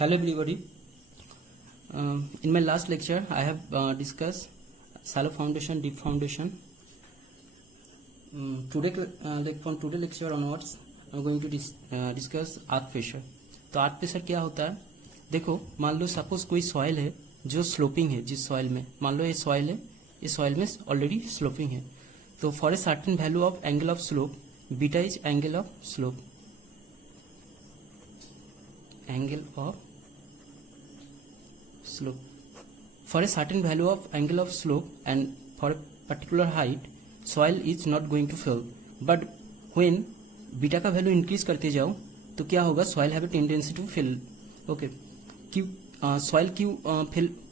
Hello everybody. In my last lecture, I have discussed shallow foundation, deep foundation. From today lecture onwards, I'm going to discuss earth pressure. तो earth pressure क्या होता है? देखो, मान लो सपोज कोई सॉइल है जो स्लोपिंग है, जिस सॉइल में मान लो ये सॉइल है, इस सॉइल में ऑलरेडी स्लोपिंग है. तो for a certain value of angle of slope, beta is angle of slope, angle of slope. For a certain value of angle of slope and for a particular height, soil is not going to fill. But when beta का value increase करते जाओ तो क्या होगा? Soil have a tendency to fill. Okay, क्यों soil क्यों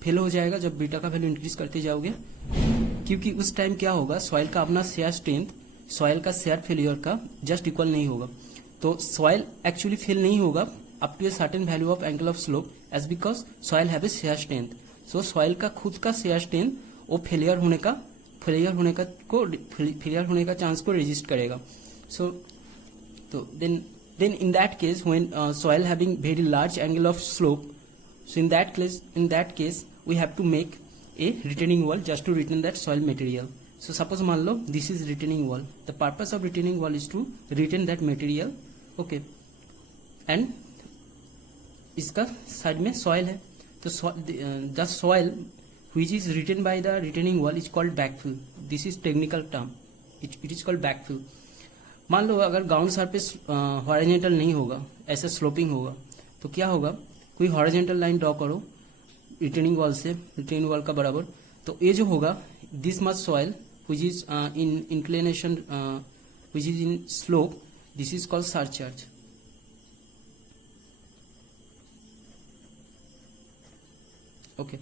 fill हो जाएगा जब बीटा का वैल्यू इंक्रीज करते जाओगे? क्योंकि उस टाइम क्या होगा, सॉइल का अपना शेयर स्ट्रेंथ सॉइल का शेयर फेलियर का जस्ट इक्वल नहीं होगा. तो सॉइल एक्चुअली फिल नहीं होगा up to a certain value of angle of slope as because soil have a shear strength. So soil का खुद का shear strength वो फेलियर होने का चांस को रेजिस्ट करेगा. So तो then in that case when soil having very large angle of slope, so in that case we have to make a retaining wall just to retain that soil material. So suppose मान लो this is retaining wall. The purpose of retaining wall is to retain that material. Okay, and इसका साइड में सॉइल है. तो the soil which is retain by the retaining wall is called backfill. This is technical term, it is called backfill. मान लो अगर ground surface horizontal नहीं होगा, ऐसा स्लोपिंग होगा, तो क्या होगा? कोई हॉरिजॉन्टल लाइन ड्रॉ करो रिटेनिंग वॉल से, रिटेनिंग वॉल का बराबर. तो ये जो होगा, this much soil which is in inclination, which is in slope, this is called surcharge. Okay,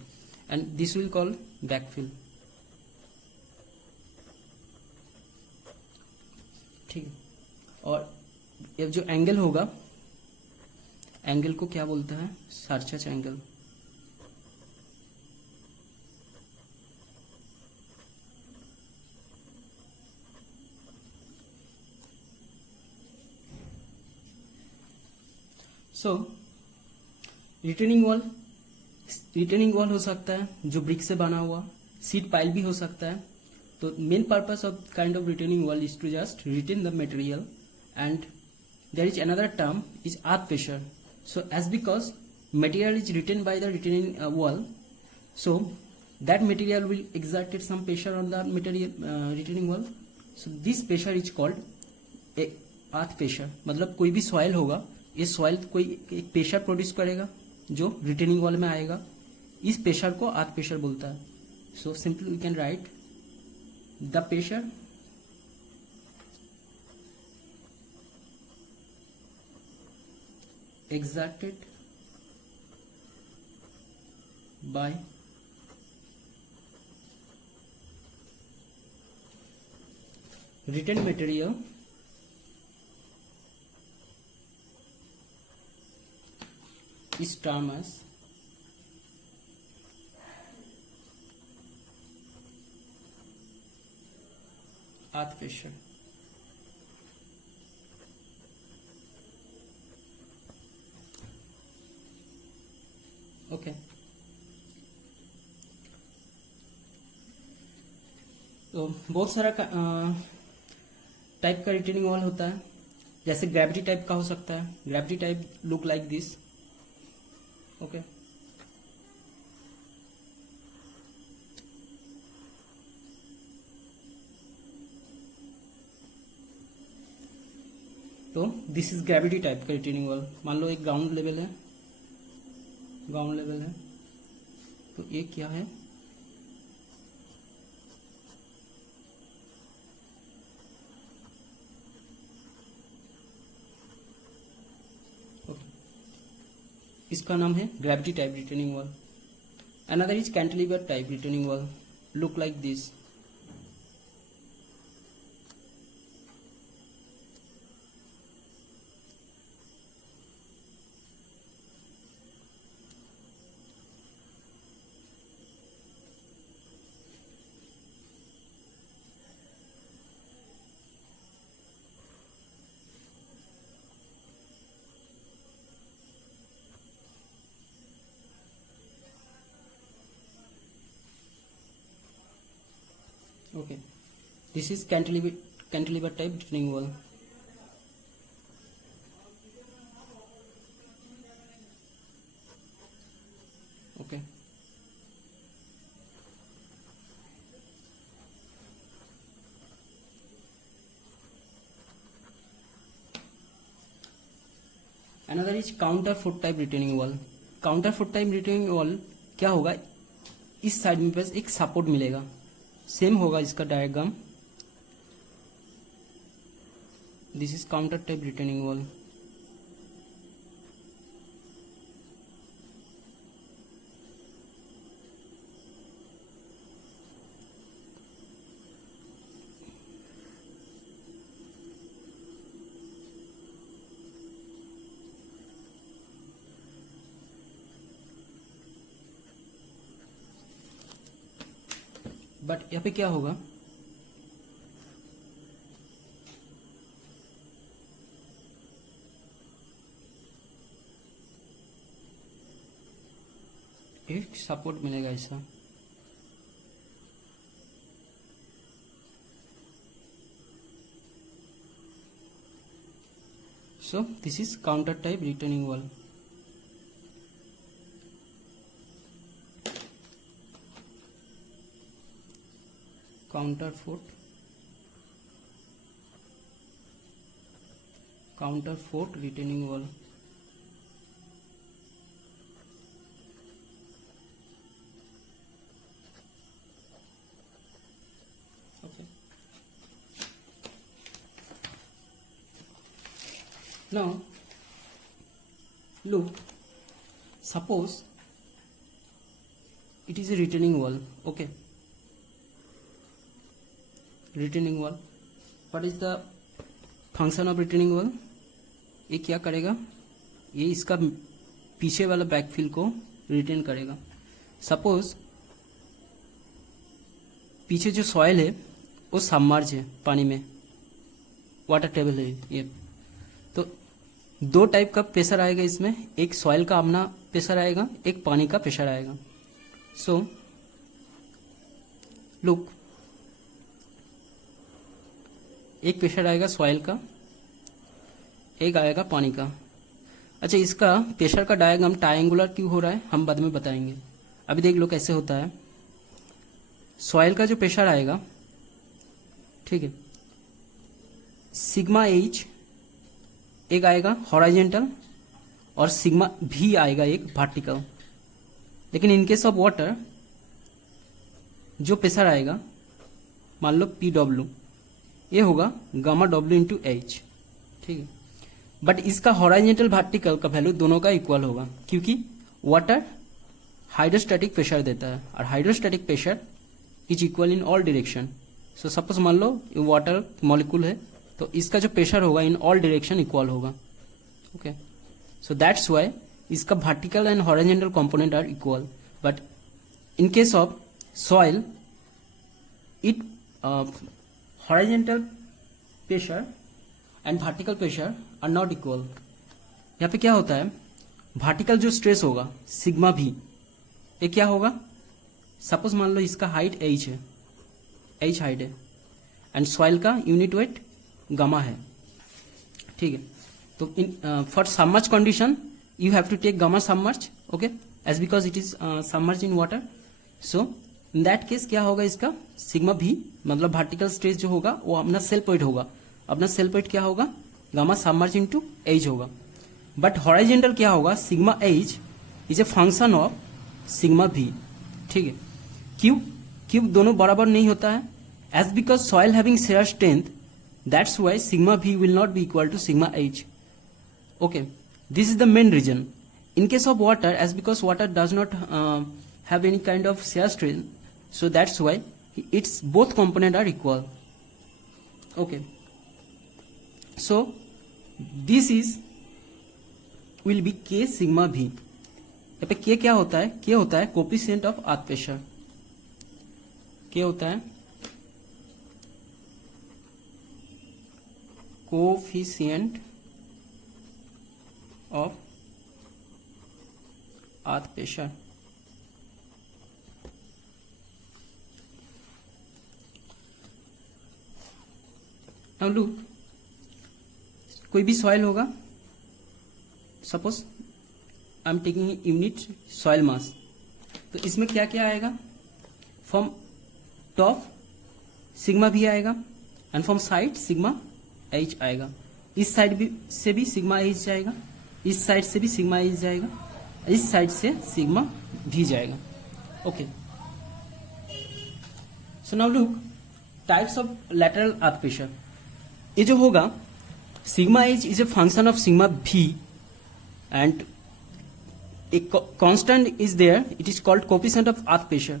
and this will call backfill. ठीक है. और ये जो एंगल होगा, एंगल को क्या बोलते हैं? Surcharge angle. So retaining wall हो सकता है जो ब्रिक से बना हुआ, सीट पाइल भी हो सकता है. तो main purpose of kind of retaining wall is to just retain the material. And there is another term is earth pressure. So as because material is retain by the retaining wall, so that material will exerted some pressure on the material retaining wall. So this pressure is called earth pressure. मतलब कोई भी सॉइल होगा, ये सॉइल कोई एक pressure produce करेगा जो retaining wall में आएगा. इस प्रेशर को अर्थ प्रेशर बोलता है. So simply we can write the pressure exerted by written material is termed as earth pressure. Okay, तो बहुत सारा टाइप का रिटेनिंग वॉल होता है. जैसे ग्रेविटी टाइप का हो सकता है. Gravity type look like this. Okay, तो दिस इज ग्रेविटी टाइप का रिटेनिंग वॉल. मान लो एक ग्राउंड लेवल है, तो ये क्या है? इसका नाम है gravity type retaining wall. Another is cantilever type retaining wall, look like this. This is cantilever type retaining wall. Okay. Another is counter foot type retaining wall. Counter foot type retaining wall क्या होगा, इस साइड में बस एक सपोर्ट मिलेगा, सेम होगा इसका diagram. This is counter type retaining wall. But यहाँ पे क्या होगा, एक सपोर्ट मिलेगा ऐसा. सो this is counter type returning wall. Counter fort retaining wall. Okay. Now look, suppose it is a retaining wall. Okay. Retaining wall, what is the function of retaining wall. ये क्या करेगा, ये इसका पीछे वाला बैकफिल को रिटेन करेगा. सपोज पीछे जो सॉइल है वो सबमर्ज है, पानी में, वाटर टेबल है ये, तो दो टाइप का प्रेशर आएगा इसमें, एक सॉइल का अपना प्रेशर आएगा, एक पानी का प्रेशर आएगा. सो लुक, एक प्रेशर आएगा सॉइल का, एक आएगा पानी का. अच्छा, इसका प्रेशर का डायग्राम ट्रायंगुलर क्यों हो रहा है हम बाद में बताएंगे. अभी देख लो कैसे होता है. सॉइल का जो प्रेशर आएगा, ठीक है, सिग्मा एच एक आएगा हॉरिजॉन्टल और सिग्मा भी आएगा एक वर्टिकल. लेकिन इन केस ऑफ वाटर जो प्रेशर आएगा, मान लो पी डब्ल्यू, ये होगा गामा डब्ल्यू इंटू एच. ठीक है, बट इसका हॉरिजॉन्टल वर्टिकल का वैल्यू दोनों का इक्वल होगा, क्योंकि वाटर हाइड्रोस्टैटिक प्रेशर देता है और hydrostatic pressure is equal in all direction. So suppose मान लो ये वाटर मॉलिक्यूल है, तो इसका जो प्रेशर होगा इन ऑल डायरेक्शन इक्वल होगा. ओके, सो दैट्स व्हाई इसका vertical and horizontal component are equal. But in case of soil, it horizontal pressure and vertical pressure are not equal. यहाँ पे क्या होता है, वर्टिकल जो स्ट्रेस होगा सिग्मा भी, ये क्या होगा, सपोज मान लो इसका हाइट h है, h हाइट है, एंड सॉइल का यूनिट वेट गामा है. ठीक है, तो in for submerge condition you have to take gamma submerge. Okay, as because it is submerge in water. So in that case क्या होगा, इसका सिग्मा भी मतलब वर्टिकल स्ट्रेस जो होगा वो अपना सेल्फ वेट होगा. अपना सेल्फ वेट क्या होगा, गामा सबमर्ज इनटू एच होगा. बट हॉरिजॉन्टल क्या होगा, sigma H is a function of sigma भी. ठीक है, क्यों दोनों बराबर नहीं होता है, as because soil having shear strength, that's why sigma भी will not be equal to sigma H. Okay, this is the main reason. In case of water, as because water does not have any kind of shear strain, so that's why its both component are equal. Okay, so this is will be k sigma v. यहाँ पे k क्या होता है, k होता है coefficient of earth pressure. k होता है coefficient of earth pressure. Now look, कोई भी सॉइल होगा, suppose I am taking unit soil मास, तो इसमें क्या क्या आएगा, फ्रॉम टॉप सिग्मा भी आएगा and from side sigma H आएगा, इस साइड भी से भी सिग्मा एच जाएगा, इस साइड से भी सिग्मा एच जाएगा, इस साइड से सिग्मा भी जाएगा। Okay, so now look types of lateral earth pressure. ये जो होगा sigma H is a function of sigma भी and a constant is there, it is called coefficient of earth pressure.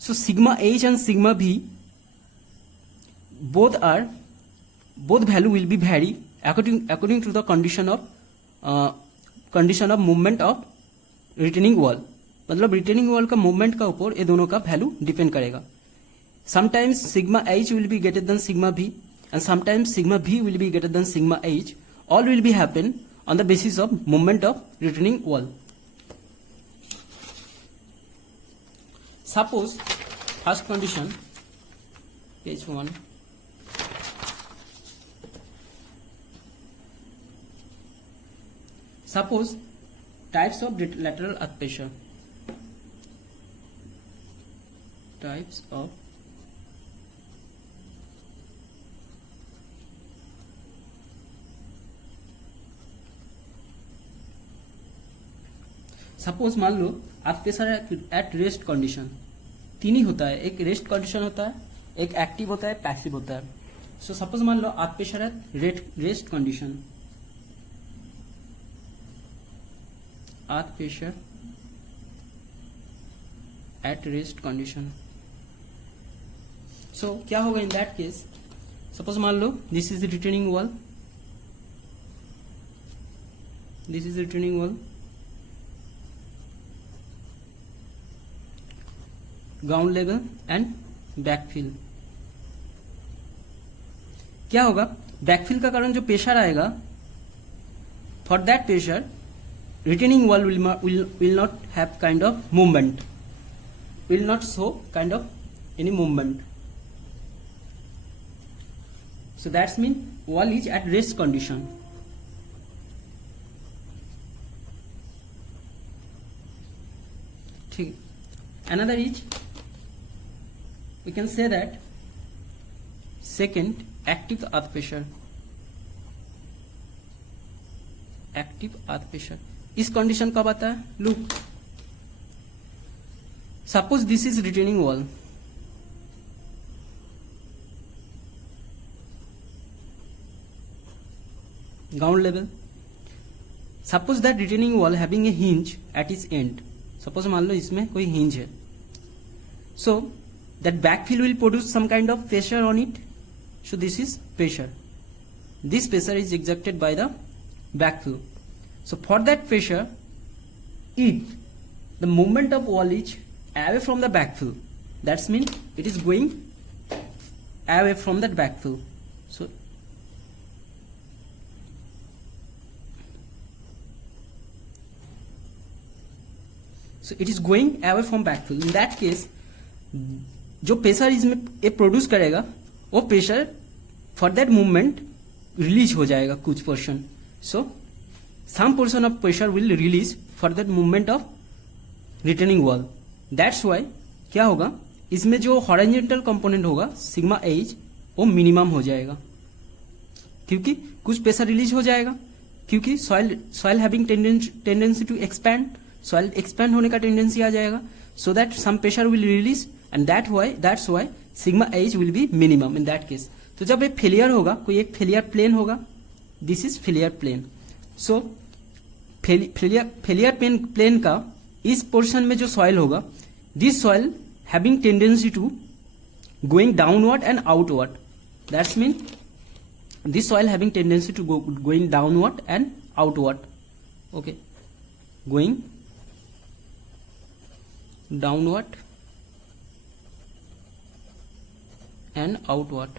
So sigma h and sigma b both value will be vary according to the condition of movement of retaining wall. मतलब retaining wall का movement का ऊपर ये दोनों का value depend करेगा. Sometimes sigma h will be greater than sigma b and sometimes sigma b will be greater than sigma h. All will be happen on the basis of movement of retaining wall. Suppose first condition, page 1. Suppose types of lateral earth pressure. Types of suppose मान लो earth pressure at rest condition, तीन ही होता है, एक rest condition होता है, एक एक्टिव होता है, पैसिव होता है। सो सपोज मान लो earth pressure at rest condition, earth pressure at rest condition. So क्या होगा इन दैट केस, सपोज मान लो this is retaining wall, this is retaining wall, ground level and backfill. क्या होगा, बैकफिल का कारण जो प्रेशर आएगा, for that pressure retaining wall will not have kind of movement, will not show kind of any movement. So that's mean wall is at rest condition. ठीक, another is we can say that second active earth pressure, active earth pressure इस कंडीशन कब आता है, look suppose this is retaining wall, ground level, suppose that retaining wall having a hinge at its and, suppose मान लो इसमें कोई हिंज है, सो that backfill will produce some kind of pressure on it. So this is pressure, this pressure is exerted by the backfill. So for that pressure, if the movement of wall is away from the backfill, that's mean it is going away from that backfill. So it is going away from backfill. In that case, जो प्रेशर इसमें ये produce करेगा वो pressure for that movement release हो जाएगा कुछ portion, so some portion of pressure will release for that movement of returning wall. That's why क्या होगा, इसमें जो हॉरिजॉन्टल कंपोनेंट होगा सिग्मा एच वो मिनिमम हो जाएगा, क्योंकि कुछ प्रेशर रिलीज हो जाएगा, क्योंकि soil having tendency to expand, soil expand होने का टेंडेंसी आ जाएगा, so that some pressure will release and that's why sigma h will be minimum in that case. तो जब एक फेलियर होगा, कोई एक फेलियर प्लेन होगा, this is failure plane, so failure plane का इस पोर्शन में जो सॉइल होगा, this soil having tendency to going downward and outward, that's mean this soil having tendency to going downward and outward, okay, going downward and outward.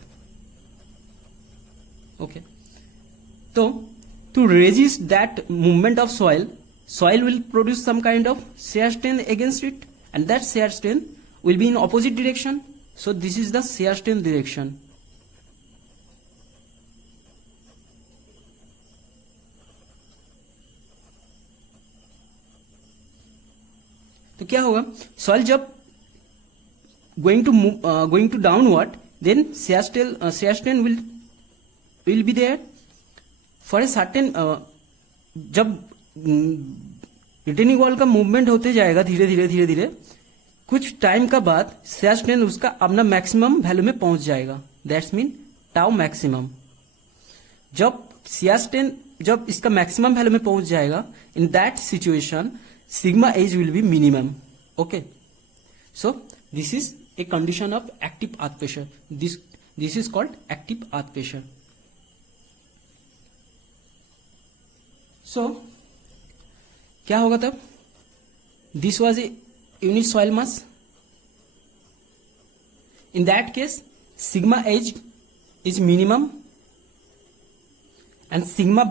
Okay, so to resist that movement of soil will produce some kind of shear strain against it, and that shear strain will be in opposite direction. So this is the shear strain direction. तो क्या होगा, सॉइल जब going to downward, then shear strain will be there for a certain जब retaining wall का मूवमेंट होते जाएगा धीरे धीरे धीरे धीरे, कुछ टाइम का बाद shear strain उसका अपना मैक्सिमम वैल्यू में पहुंच जाएगा, दैट्स मीन टाउ मैक्सिमम। जब shear strain जब इसका मैक्सिमम वैल्यू में पहुंच जाएगा, in that situation sigma H will be minimum. Okay, so this is a condition of active earth pressure. This is called active earth pressure. So क्या होगा तब, this was a unit soil mass. In that case sigma h is minimum and sigma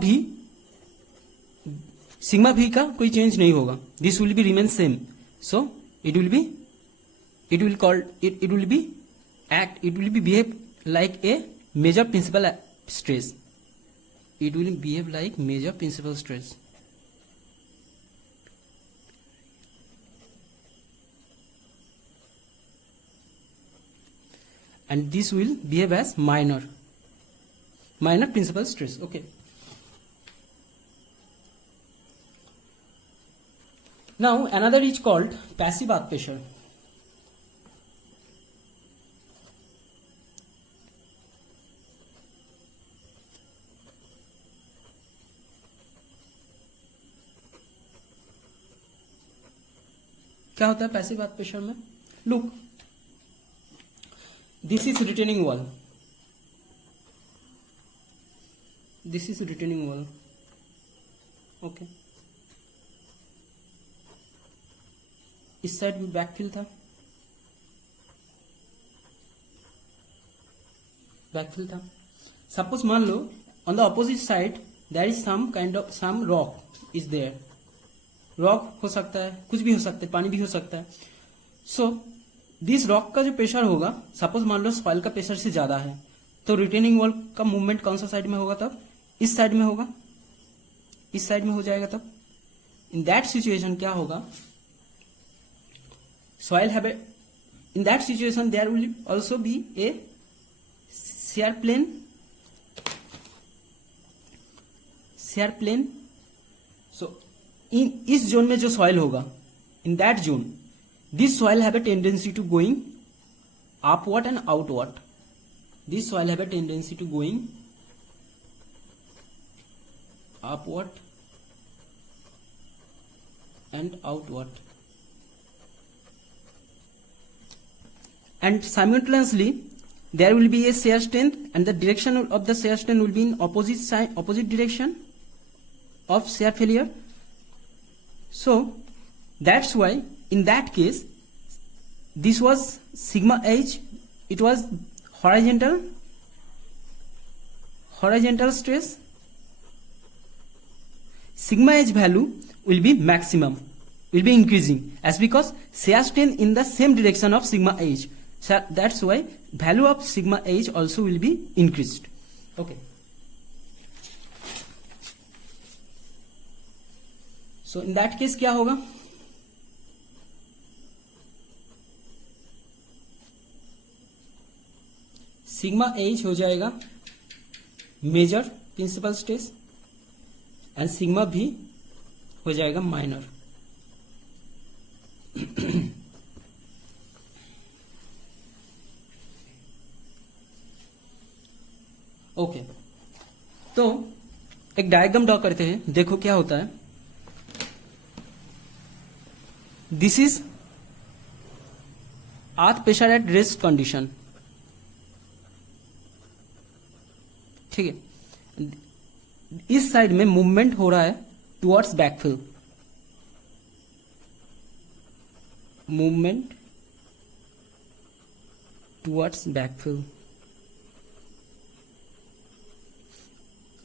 v का कोई चेंज नहीं होगा, this will be remain same. So it will behave like a major principal stress. It will behave like major principal stress. And this will behave as minor principal stress. Okay. Now another is called passive earth pressure. क्या होता है passive earth pressure में, look this is retaining wall, this is retaining wall. Okay, इस side भी backfill था, suppose मान लो on the opposite side there is some kind of some rock is there, rock हो सकता है, कुछ भी हो सकता है, पानी भी हो सकता है। सो दिस रॉक का जो प्रेशर होगा, सपोज मान लो सॉइल का प्रेशर से ज्यादा है, तो रिटेनिंग वॉल का मूवमेंट कौन सा साइड में होगा, तब इस साइड में होगा, इस साइड में हो जाएगा। तब इन दैट सिचुएशन क्या होगा, soil have in that situation there will also be a shear plane। So in इस जोन में जो सॉइल होगा, in that zone this soil have a tendency to going upward and outward, this soil have a tendency to going upward and outward, and simultaneously there will be a shear strength and the direction of the shear strength will be in opposite direction of shear failure. So that's why in that case this was sigma h, it was horizontal stress, sigma h value will be maximum, will be increasing as because shear strain in the same direction of sigma h. So that's why value of sigma h also will be increased. Okay. So in that case क्या होगा, sigma H हो जाएगा major principal stress and sigma भी हो जाएगा minor. Okay, तो एक diagram draw करते हैं, देखो क्या होता है। This is earth pressure at rest condition, ठीक है। इस साइड में मूवमेंट हो रहा है towards backfill, movement towards backfill.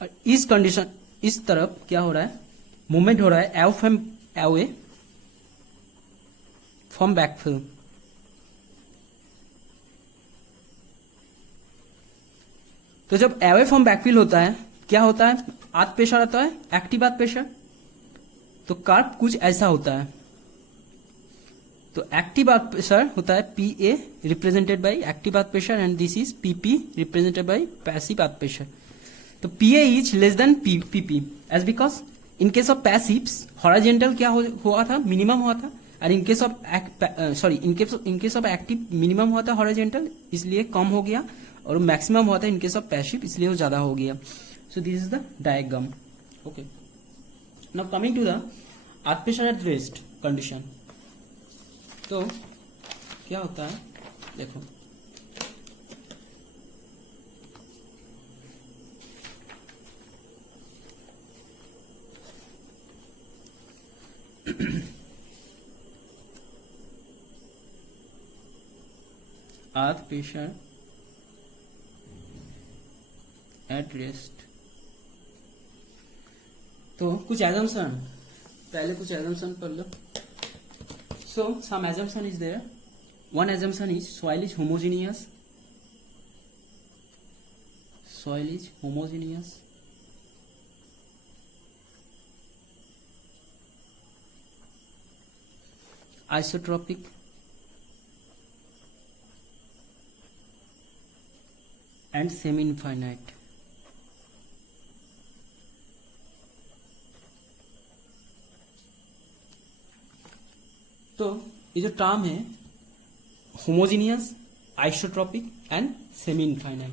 और इस कंडीशन, इस तरफ क्या हो रहा है, मूवमेंट हो रहा है अवे फ्रॉम बैकफिल। तो जब अवे फ्रॉम बैकफिल होता है क्या होता है, अर्थ प्रेशर आता है, एक्टिव अर्थ प्रेशर। तो कर्व कुछ ऐसा होता है। तो एक्टिव अर्थ प्रेशर होता है P A represented by active earth pressure and this is P P represented by passive earth pressure. तो P A is less than P P as because in case of passives horizontal क्या हुआ था, minimum हुआ था, और in case of in case of active minimum हुआ था हॉरिजॉन्टल, इसलिए कम हो गया, और मैक्सिमम हुआ था इन केस ऑफ पैसिव, इसलिए वो ज्यादा हो गया. So this is the diagram. Okay, now coming to the earth pressure at rest condition. तो क्या होता है देखो, अर्थ प्रेशर एट रेस्ट. तो कुछ एजम्पशन, पहले कुछ एजम्पशन कर लो. So some assumption is there. One assumption is soil is homogeneous. Soil is homogeneous. Isotropic. And semi-infinite. तो ये जो टर्म है homogeneous, isotropic and semi infinite,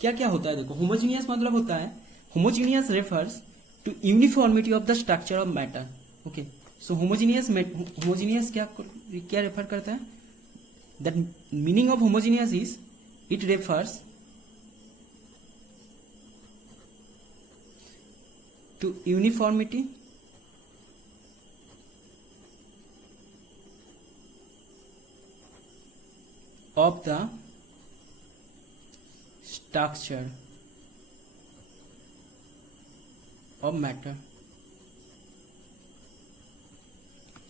क्या क्या होता है देखो. होमोजीनियस मतलब होता है, homogeneous refers to uniformity of the structure of matter. Okay, so homogeneous क्या रेफर करता है, that meaning of homogeneous is it refers to uniformity of the structure of matter.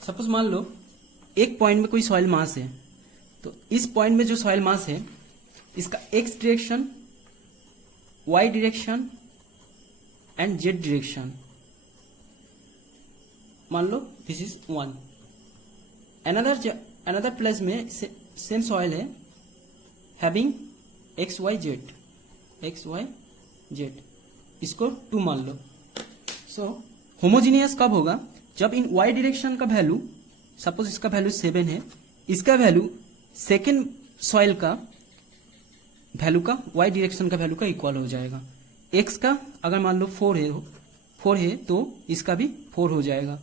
Suppose मान लो एक पॉइंट में कोई सॉइल मास है, तो इस पॉइंट में जो सॉइल मास है इसका X direction, Y direction and Z direction, मान लो दिस इज 1. अनदर प्लेस में सेम सॉइल है हैविंग एक्स वाई जेड, इसको 2 मान लो. सो होमोजीनियस कब होगा, जब इन वाई डायरेक्शन का वैल्यू, सपोज इसका वैल्यू 7 है, इसका वैल्यू सेकेंड सॉइल का वैल्यू का वाई डायरेक्शन का वैल्यू का इक्वल हो जाएगा. एक्स का अगर मान लो 4 है तो इसका भी 4 हो जाएगा.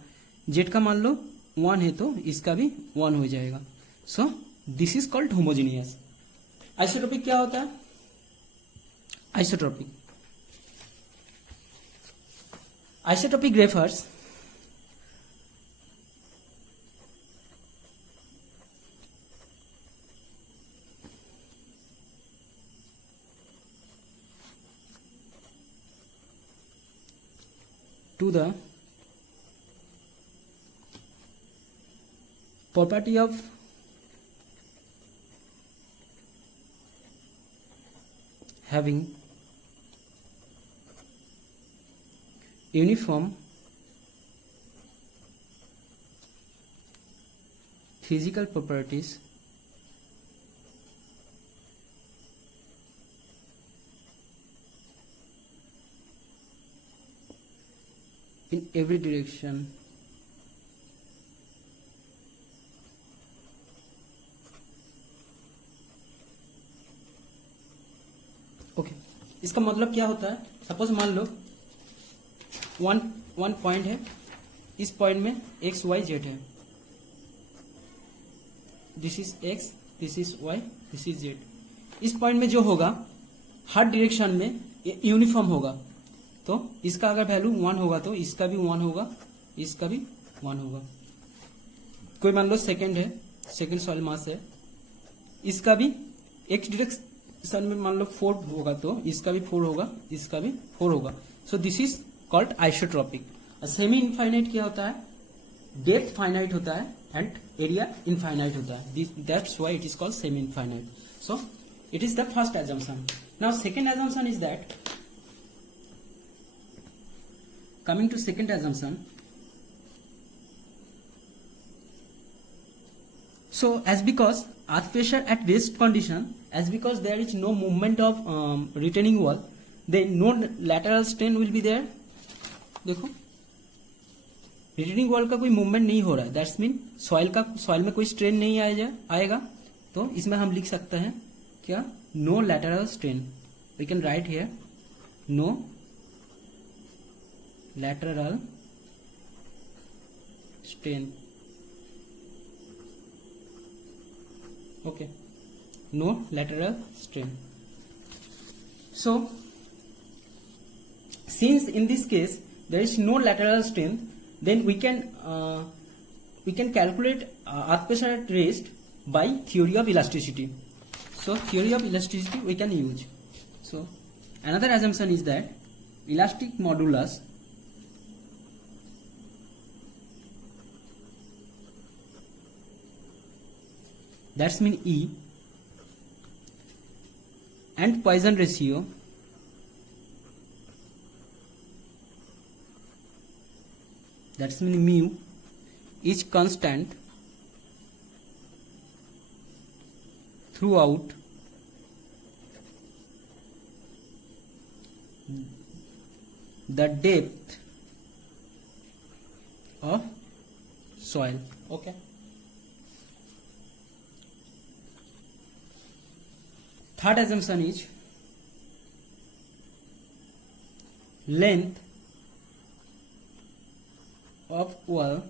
जेड का मान लो 1 है तो इसका भी 1 हो जाएगा. सो this is called homogeneous. Isotropic क्या होता है, isotropic refers to the property of having uniform physical properties in every direction. Okay, इसका मतलब क्या होता है, सपोज मान लो वन पॉइंट है, इस पॉइंट में एक्स वाई जेड है, this is X, this is Y, this is Z. इस पॉइंट में जो होगा हर डायरेक्शन में यूनिफॉर्म होगा, तो इसका अगर वैल्यू 1 होगा तो इसका भी 1 होगा, इसका भी 1 होगा. कोई मान लो सेकंड है, सेकंड सॉइल मास है, इसका भी एक्स डायरेक्शन में मान लो 4 होगा तो इसका भी 4 होगा, इसका भी 4 होगा. सो this is called isotropic. Semi infinite क्या होता है, डेप्थ फाइनाइट होता है एंड एरिया इनफाइनाइट होता है. That's why it is called semi infinite. So it is the first assumption. Now second assumption is that, coming to second assumption, So as because earth pressure at rest condition, as because there is no movement of retaining wall, then no lateral strain will be there. देखो retaining wall का कोई मूवमेंट नहीं हो रहा है, that's mean soil में कोई स्ट्रेन नहीं आएगा, तो इसमें हम लिख सकते हैं क्या, no lateral strain. We can write here no lateral strain. Okay, no lateral strain. So since in this case there is no lateral strain, then we can calculate earth pressure at rest by theory of elasticity. So theory of elasticity we can use. So another assumption is that elastic modulus that's mean E and Poisson ratio that's mean mu is constant throughout the depth of soil. Okay. Third assumption is length of wall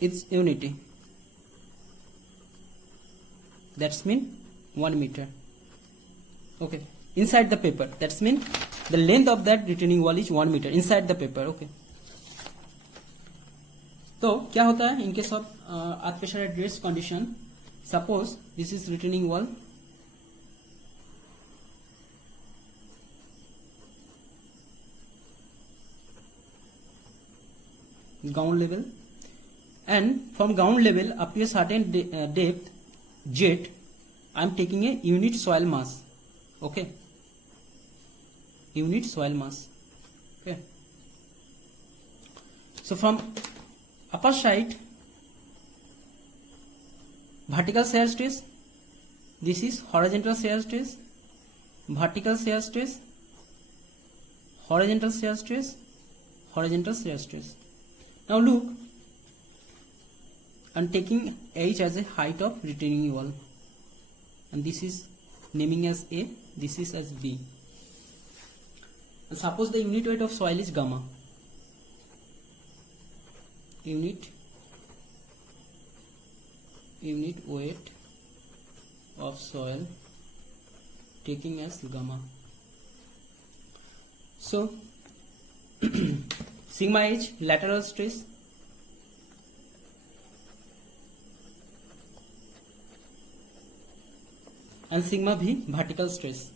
is unity. That's mean 1 meter. Okay. Inside the paper. That's mean the length of that retaining wall is 1 meter inside the paper. Okay. तो क्या होता है in case of earth pressure at rest condition? Suppose this is retaining wall. Ground level, and from ground level up to a certain depth z, I am taking a unit soil mass. Okay, unit soil mass. Okay, so from upper side vertical shear stress, this is horizontal shear stress, vertical shear stress, horizontal shear stress, horizontal shear stress. Now look, I am taking H as a height of retaining wall, and this is naming as A, this is as B. And suppose the unit weight of soil is gamma. Unit weight of soil taking as gamma. So sigma H lateral stress, and sigma V vertical stress.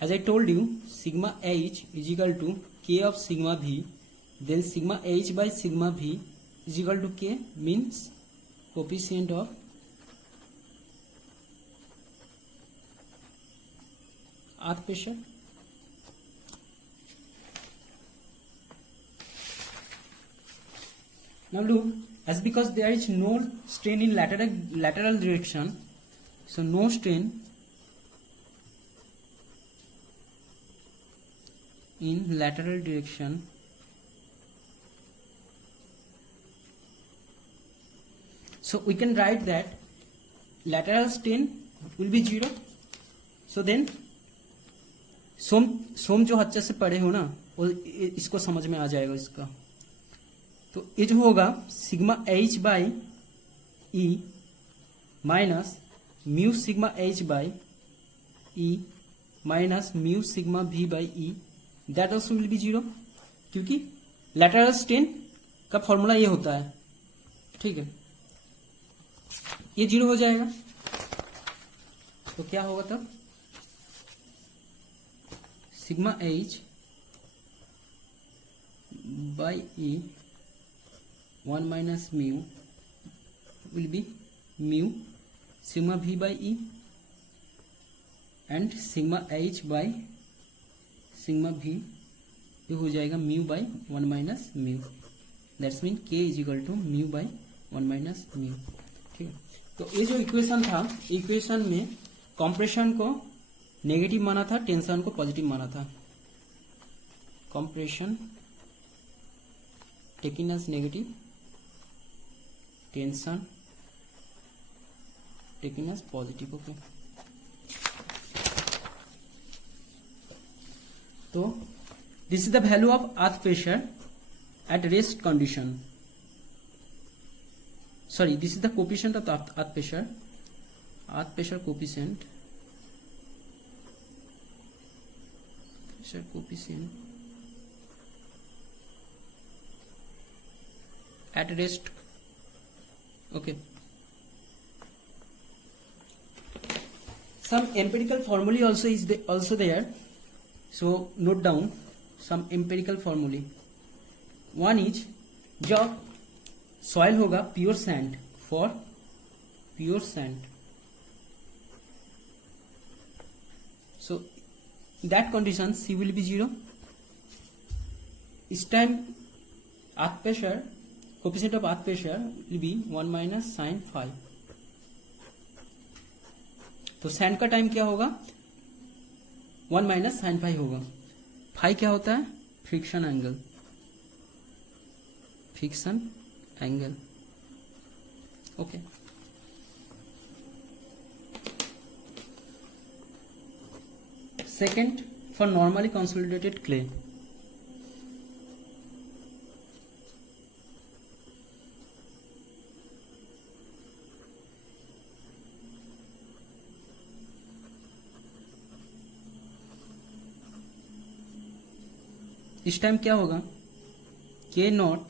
As I told you, sigma H is equal to K of sigma V. Then sigma H by sigma V is equal to K, means coefficient of earth pressure. Now look, as because there is no strain in lateral direction, so no strain in lateral direction, so we can write that lateral strain will be 0. So then सोम जो अच्छे से पढ़े हो ना, वो इसको समझ में आ जाएगा इसका. तो ये जो होगा sigma H by E minus mu sigma H by E minus mu sigma V by E, that also will be 0, क्योंकि लैटरल स्ट्रेन का फॉर्मूला ये होता है. ठीक है, ये 0 हो जाएगा. तो क्या होगा तब, sigma H by E 1 minus mu will be mu sigma V by E and sigma H by sigma V, ये हो जाएगा mu by 1 minus mu, that's mean K is equal to mu by 1 minus mu. ठीक है, तो ये जो इक्वेशन था, इक्वेशन में कंप्रेशन को नेगेटिव माना था, टेंशन को पॉजिटिव माना था। Compression taking as negative, tension taking as positive. Okay, तो this is the value of earth pressure at rest condition, sorry this is the coefficient of earth pressure coefficient at rest. Okay, some empirical formulae also is also there, so note down some empirical formulae. One is जब soil होगा pure sand, for pure sand, so in that condition C will be 0. This time earth pressure, coefficient of earth pressure will be 1 minus sin phi. तो सैंड का टाइम क्या होगा, 1 minus sine phi होगा। फाई क्या होता है, friction angle, friction angle. Okay, second for normally consolidated clay, इस टाइम क्या होगा, के नॉट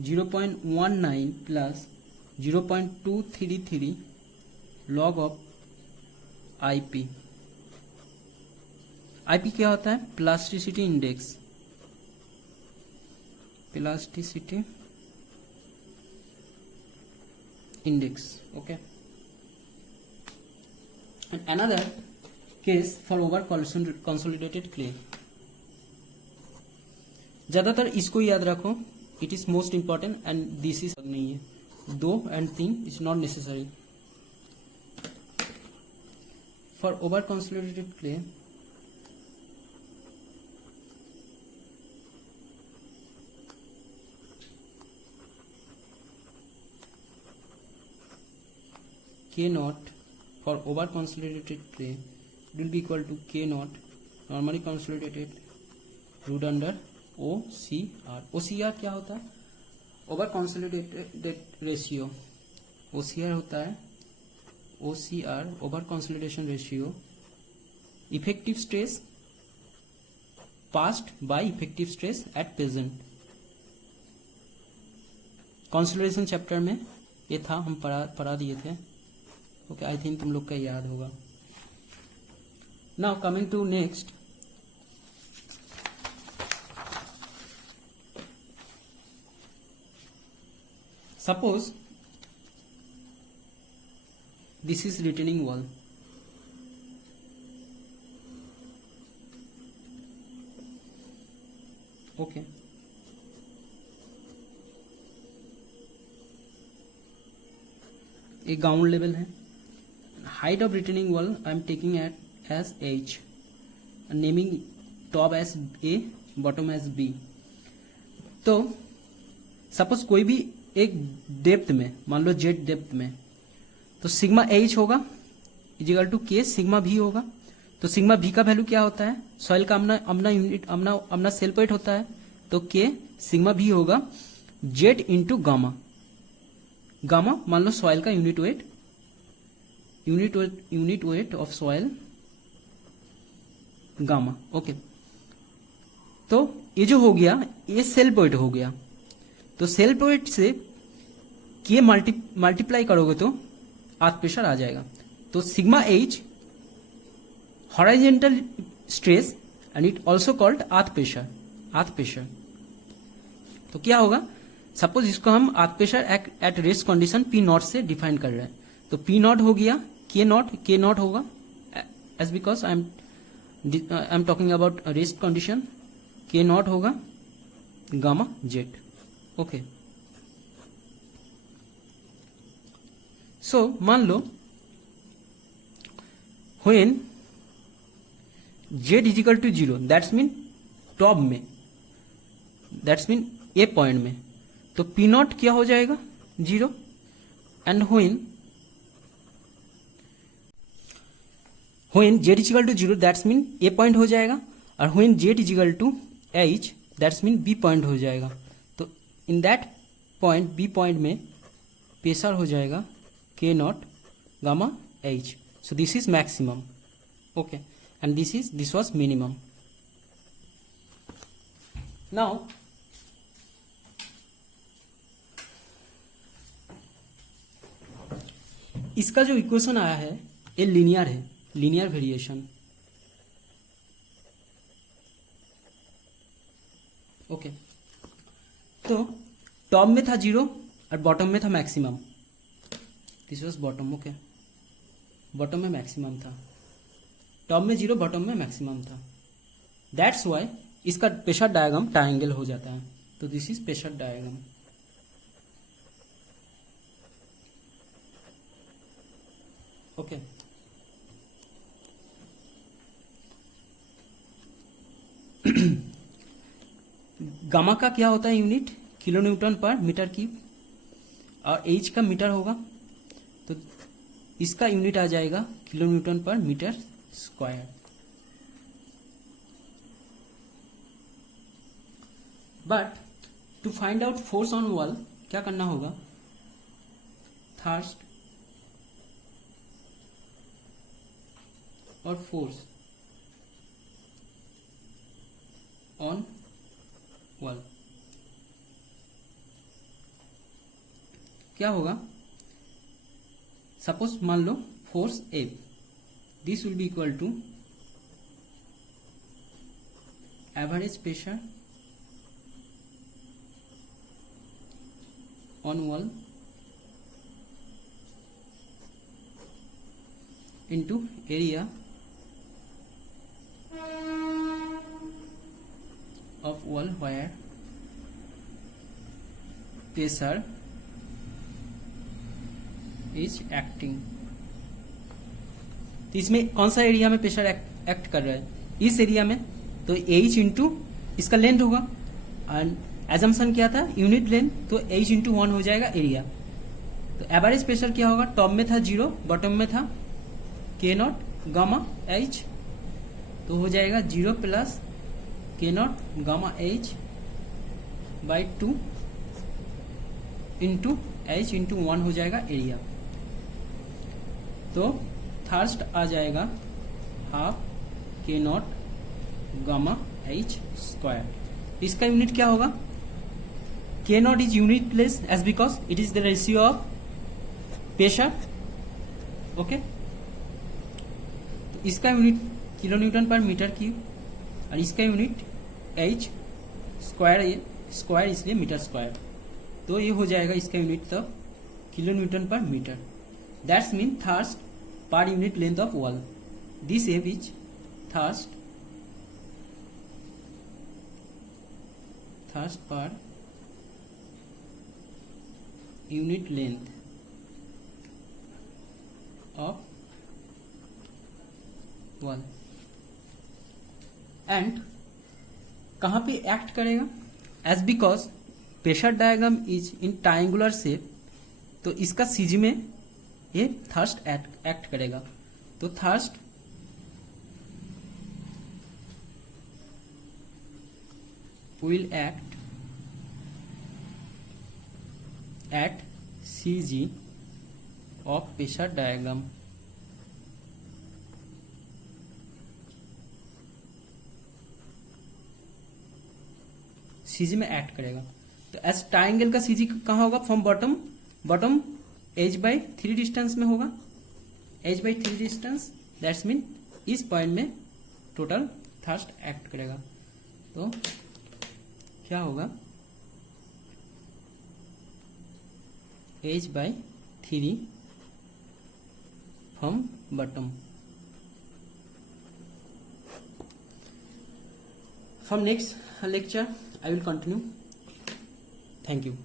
0.19 प्लस 0.233 लॉग ऑफ आईपी। आईपी क्या होता है, plasticity index, plasticity index. Okay, and another case for over consolidated clay, ज्यादातर इसको याद रखो, it is most important and this is नहीं है, 2 and 3 is not necessary. For over consolidated clay K naught for over consolidated clay will be equal to K naught normally consolidated root under OCR। OCR क्या होता है, over consolidated ratio. OCR होता है, OCR over consolidation ratio, effective stress passed by effective stress at present. Consolidation chapter में ये था, हम पढ़ा दिए थे। ओके, आई थिंक तुम लोग का याद होगा। Now coming to next, suppose this is retaining wall, okay, एक ग्राउंड लेवल है, height of retaining wall I am taking at as h, naming top edge a, bottom edge b। तो suppose कोई भी एक डेप्थ में, मान लो जेड डेप्थ में, तो सिग्मा एच होगा इजिकल टू के सिग्मा भी होगा। तो सिग्मा भी का वैल्यू क्या होता है, सॉइल का अपना यूनिट अपना सेल पॉइंट होता है, तो के सिग्मा भी होगा जेड इंटू गामा। गामा मान लो सॉइल का unit weight of soil gamma. Okay, तो ये जो हो गया ये सेल पॉइंट हो गया, तो सेल पॉइंट से के मल्टीप्लाई करोगे तो अर्थ प्रेशर आ जाएगा। तो sigma H horizontal stress and it also called earth pressure. तो क्या होगा, सपोज इसको हम अर्थ pressure at rest condition P not से डिफाइन कर रहे हैं, तो पी नॉट हो गया के नॉट होगा as because I am talking about rest condition, के नॉट होगा गामा जेड. ओके, सो मान लो when z is equal to 0, that's mean top में, दैट्स मीन ए पॉइंट में, तो पी नॉट क्या हो जाएगा 0. And when z is equal to 0 that's mean a point हो जाएगा, और when z is equal to h that's mean B point हो जाएगा. तो इन दैट पॉइंट बी पॉइंट में प्रेशर हो जाएगा K naught gamma h. So this is maximum. Okay, and this was minimum. Now इसका जो इक्वेशन आया है ये लीनियर है, लीनियर वेरिएशन. ओके, तो टॉप में था 0 और बॉटम में था maximum. This was bottom. Okay, bottom में मैक्सिमम था, टॉप में 0 बॉटम में मैक्सिमम था. दैट्स वाई इसका प्रेशर डायग्राम ट्रायंगल हो जाता है. तो this is pressure diagram. Okay, gamma का क्या होता है unit, kilo newton per metre cube, और एच का मीटर होगा, तो इसका यूनिट आ जाएगा kilo newton per metre square. But to find out force on wall क्या करना होगा, थर्स्ट और फोर्स ऑन वॉल क्या होगा. सपोज मान लो force A, this will be equal to average pressure on wall into area of wall where pressure is acting. तो इसमें कौन सा एरिया में प्रेशर एक्ट कर रहा है, इस एरिया में, तो एच इंटू इसका लेंथ होगा. एंड एजम्पशन क्या था, यूनिट लेंथ, तो एच इंटू 1 हो जाएगा एरिया. तो एवरेज प्रेशर क्या होगा, टॉप में था 0 बॉटम में था के नॉट गामा एच, तो हो जाएगा 0 प्लस के naught gamma H by 2 into H into 1 हो जाएगा एरिया. तो थर्स्ट आ जाएगा half K naught gamma h square. इसका यूनिट क्या होगा, K naught is unitless as because it is the ratio of pressure. Okay, तो इसका unit kilo newton per metre cube, और इसका यूनिट एच स्क्वायर इसलिए मीटर स्क्वायर. तो ये हो जाएगा इसका यूनिट तब kilo newton per metre. That's mean thrust per unit length of wall. This F is thrust per unit length of wall. And कहाँ पे एक्ट करेगा, as because pressure diagram is in triangular shape, तो इसका CG में ये thrust act करेगा. तो thrust will act at CG of pressure diagram. CG में एक्ट करेगा. तो एस ट्राइंगल का CG कहाँ होगा, from bottom h by 3 distance में होगा. H by 3 distance, that's mean इस पॉइंट में टोटल थर्स्ट एक्ट करेगा. तो क्या होगा, h by 3 from bottom. From next lecture I will continue. Thank you.